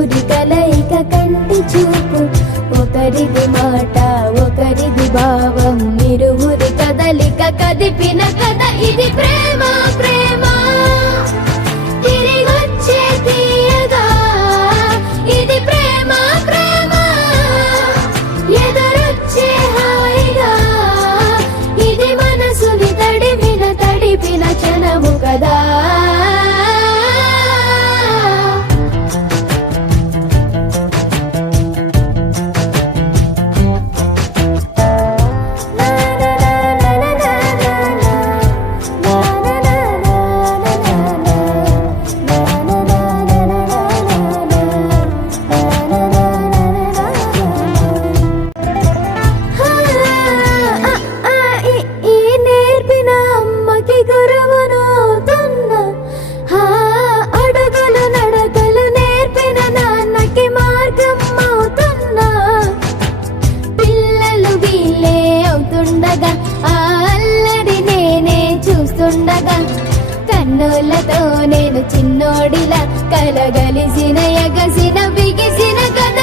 ఇరువురి కలయిక కంటి చూపు, ఒకరిది మాట ఒకరిది భావం, ఇరువురి కదలిక కదిపిన కథ ఇది ప్రేమ ప్రేమ తిరిగొచ్చే తీయగా, ఇది ప్రేమ ప్రేమ ఎదురొచ్చే హాయిగా, ఇది మనసుని తడిపిన క్షణము కదా. కన్నులతో నేను చిన్నోడిలా కలగలిసిన ఎగసిన బిగిసిన కథ